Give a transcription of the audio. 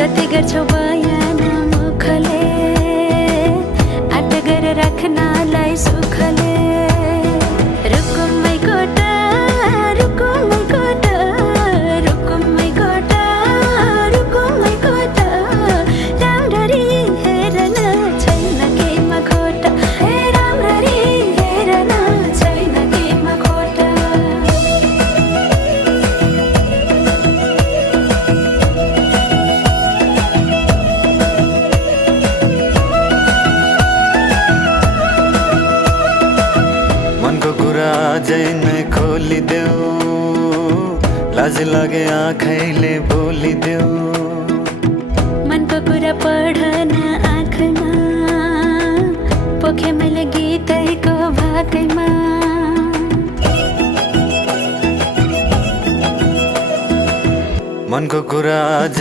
कति गर्छौ बयान मुखले आट गरेर राख्नलाई सुखले रुकुमै कोटा रुकुमै कोटा रुकुमै कोटा रुकुमै कोटा राम्ररी हेर्न छैन केमा खोटा हे राम्ररी हेर्न छैन केमा खोटा मनको कुरा अझै नै खोलिदेऊ लाज लागे आँखैले बोलिदेऊ मनको कुरा पढ्न आँखमा पोखे मैले गीतैको भाकैमा मनको कुरा